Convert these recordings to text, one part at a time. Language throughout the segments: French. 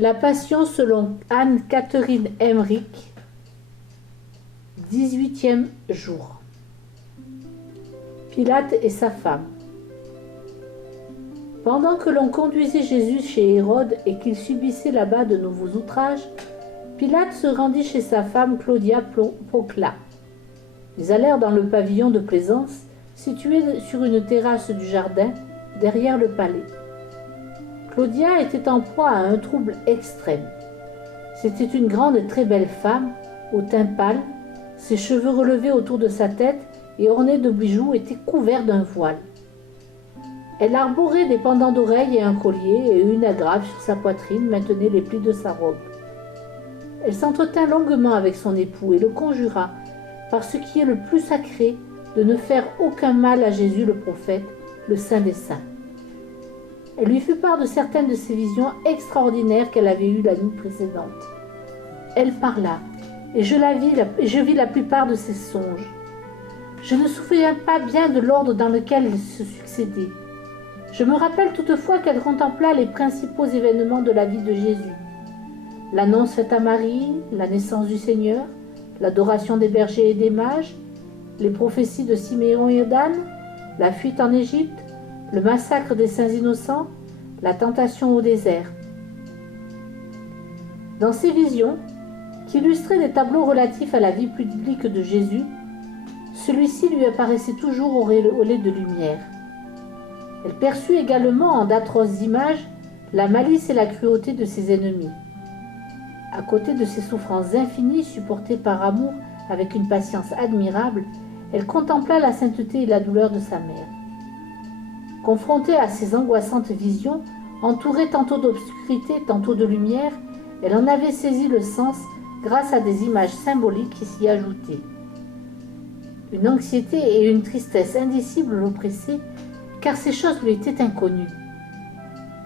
La Passion selon Anne-Catherine Emmerich, 18e jour. Pilate et sa femme. Pendant que l'on conduisait Jésus chez Hérode et qu'il subissait là-bas de nouveaux outrages, Pilate se rendit chez sa femme Claudia Procla. Ils allèrent dans le pavillon de plaisance, situé sur une terrasse du jardin, derrière le palais. Claudia était en proie à un trouble extrême. C'était une grande et très belle femme, au teint pâle, ses cheveux relevés autour de sa tête et ornés de bijoux étaient couverts d'un voile. Elle arborait des pendants d'oreilles et un collier, et une agrafe sur sa poitrine maintenait les plis de sa robe. Elle s'entretint longuement avec son époux et le conjura, par ce qui est le plus sacré, de ne faire aucun mal à Jésus le prophète, le Saint des Saints. Elle lui fit part de certaines de ses visions extraordinaires qu'elle avait eues la nuit précédente. Elle parla, et je vis la plupart de ses songes. Je ne me souviens pas bien de l'ordre dans lequel ils se succédaient. Je me rappelle toutefois qu'elle contempla les principaux événements de la vie de Jésus. L'annonce faite à Marie, la naissance du Seigneur, l'adoration des bergers et des mages, les prophéties de Siméon et d'Anne, la fuite en Égypte, le massacre des saints innocents, la tentation au désert. Dans ces visions, qui illustraient des tableaux relatifs à la vie publique de Jésus, celui-ci lui apparaissait toujours auréolé de lumière. Elle perçut également en d'atroces images la malice et la cruauté de ses ennemis. À côté de ses souffrances infinies supportées par amour avec une patience admirable, elle contempla la sainteté et la douleur de sa mère. Confrontée à ces angoissantes visions, entourée tantôt d'obscurité, tantôt de lumière, elle en avait saisi le sens grâce à des images symboliques qui s'y ajoutaient. Une anxiété et une tristesse indicibles l'oppressaient, car ces choses lui étaient inconnues.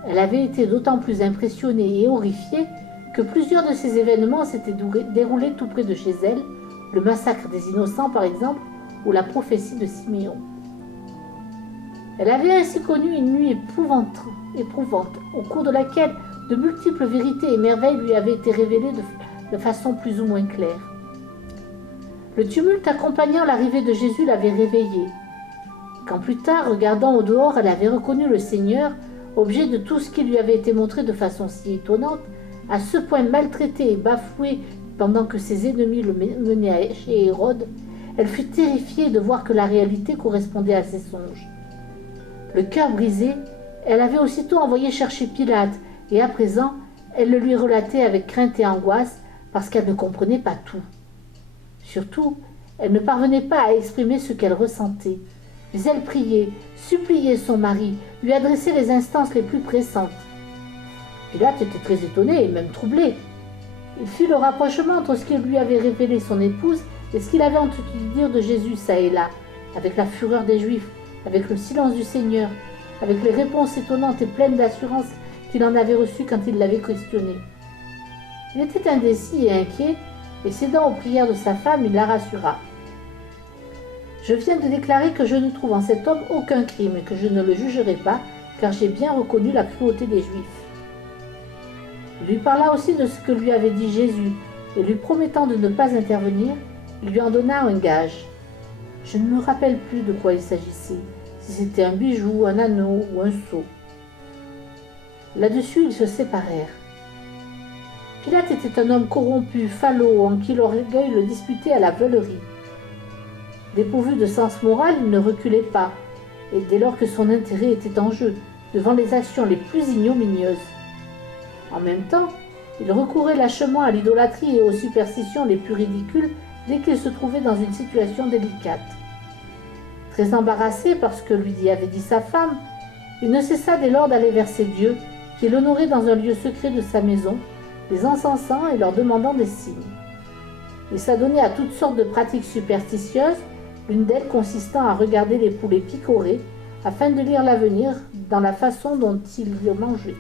Elle avait été d'autant plus impressionnée et horrifiée que plusieurs de ces événements s'étaient déroulés tout près de chez elle, le massacre des innocents par exemple, ou la prophétie de Siméon. Elle avait ainsi connu une nuit éprouvante, au cours de laquelle de multiples vérités et merveilles lui avaient été révélées de façon plus ou moins claire. Le tumulte accompagnant l'arrivée de Jésus l'avait réveillée. Quand plus tard, regardant au dehors, elle avait reconnu le Seigneur, objet de tout ce qui lui avait été montré de façon si étonnante, à ce point maltraité et bafoué pendant que ses ennemis le menaient chez Hérode, elle fut terrifiée de voir que la réalité correspondait à ses songes. Le cœur brisé, elle avait aussitôt envoyé chercher Pilate, et à présent, elle le lui relatait avec crainte et angoisse, parce qu'elle ne comprenait pas tout. Surtout, elle ne parvenait pas à exprimer ce qu'elle ressentait. Mais elle priait, suppliait son mari, lui adressait les instances les plus pressantes. Pilate était très étonné et même troublé. Il fit le rapprochement entre ce qu'il lui avait révélé son épouse et ce qu'il avait entendu dire de Jésus çà et là, avec la fureur des Juifs, avec le silence du Seigneur, avec les réponses étonnantes et pleines d'assurance qu'il en avait reçues quand il l'avait questionné. Il était indécis et inquiet, et cédant aux prières de sa femme, il la rassura. « Je viens de déclarer que je ne trouve en cet homme aucun crime et que je ne le jugerai pas, car j'ai bien reconnu la cruauté des Juifs. » Il lui parla aussi de ce que lui avait dit Jésus, et lui promettant de ne pas intervenir, il lui en donna un gage. Je ne me rappelle plus de quoi il s'agissait, si c'était un bijou, un anneau ou un sceau. Là-dessus, ils se séparèrent. Pilate était un homme corrompu, falot, en qui l'orgueil le disputait à la veulerie. Dépourvu de sens moral, il ne reculait pas, et dès lors que son intérêt était en jeu, devant les actions les plus ignominieuses. En même temps, il recourait lâchement à l'idolâtrie et aux superstitions les plus ridicules dès qu'il se trouvait dans une situation délicate. Très embarrassé par ce que lui avait dit sa femme, il ne cessa dès lors d'aller vers ses dieux, qui l'honoraient dans un lieu secret de sa maison, les encensant et leur demandant des signes. Il s'adonnait à toutes sortes de pratiques superstitieuses, l'une d'elles consistant à regarder les poulets picorés afin de lire l'avenir dans la façon dont ils le mangeaient.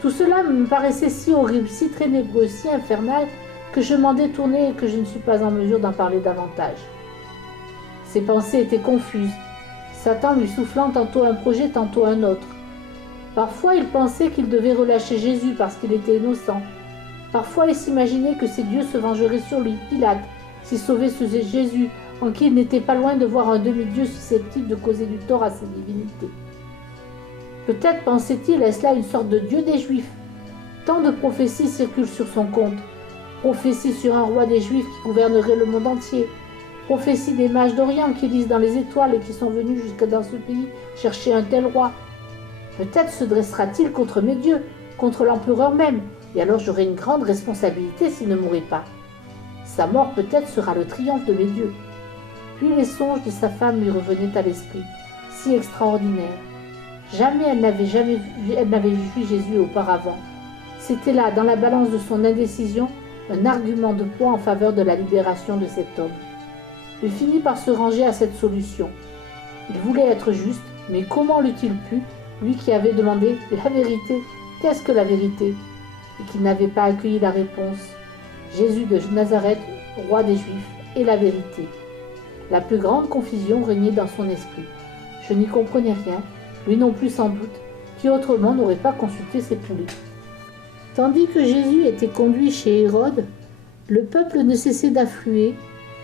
Tout cela me paraissait si horrible, si ténébreux, si infernal, que je m'en détournai et que je ne suis pas en mesure d'en parler davantage. Ses pensées étaient confuses, Satan lui soufflant tantôt un projet, tantôt un autre. Parfois, il pensait qu'il devait relâcher Jésus parce qu'il était innocent. Parfois, il s'imaginait que ses dieux se vengeraient sur lui, Pilate, s'il sauvait ce Jésus, en qui il n'était pas loin de voir un demi-dieu susceptible de causer du tort à ses divinités. Peut-être pensait-il, est-ce là une sorte de dieu des Juifs? Tant de prophéties circulent sur son compte. Prophéties sur un roi des Juifs qui gouvernerait le monde entier. Prophéties des mages d'Orient qui lisent dans les étoiles et qui sont venus jusque dans ce pays chercher un tel roi. Peut-être se dressera-t-il contre mes dieux, contre l'empereur même, et alors j'aurai une grande responsabilité s'il ne mourait pas. Sa mort peut-être sera le triomphe de mes dieux. Puis les songes de sa femme lui revenaient à l'esprit, si extraordinaires. Jamais elle n'avait vu Jésus auparavant. C'était là, dans la balance de son indécision, un argument de poids en faveur de la libération de cet homme. Il finit par se ranger à cette solution. Il voulait être juste, mais comment l'eût-il pu, lui qui avait demandé « La vérité, qu'est-ce que la vérité ?» et qui n'avait pas accueilli la réponse « Jésus de Nazareth, roi des Juifs, est la vérité. » La plus grande confusion régnait dans son esprit. Je n'y comprenais rien, lui non plus sans doute, qui autrement n'aurait pas consulté ses poulets. Tandis que Jésus était conduit chez Hérode, le peuple ne cessait d'affluer,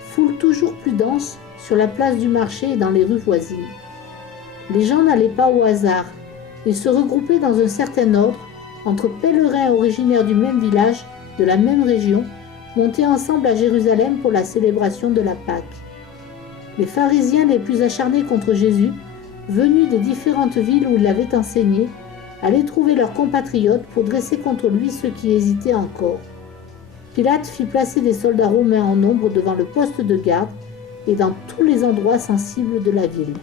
foule toujours plus dense, sur la place du marché et dans les rues voisines. Les gens n'allaient pas au hasard, ils se regroupaient dans un certain ordre, entre pèlerins originaires du même village, de la même région, montés ensemble à Jérusalem pour la célébration de la Pâque. Les pharisiens les plus acharnés contre Jésus, venus des différentes villes où il avait enseigné, allaient trouver leurs compatriotes pour dresser contre lui ceux qui hésitaient encore. Pilate fit placer des soldats romains en nombre devant le poste de garde et dans tous les endroits sensibles de la ville.